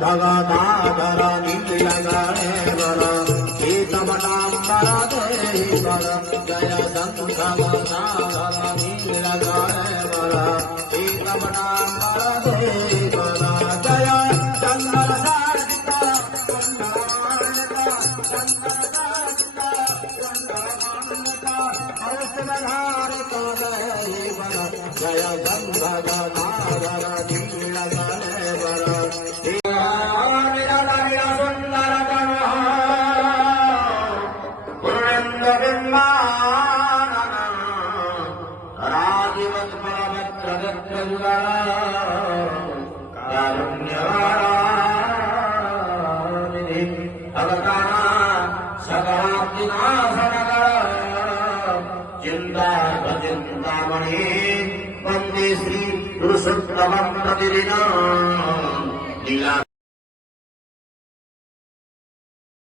गदाधर नीलगणेवर पीतमटाम्बर देवर जय गदाधर नीलगणेवर पीतमटाम्बर देवर जय चंद्रसारिता जय गंधर नीलगणेवर चिंतामणि वंदे श्री पुरुषोत्तमं प्रतिदिनं लीला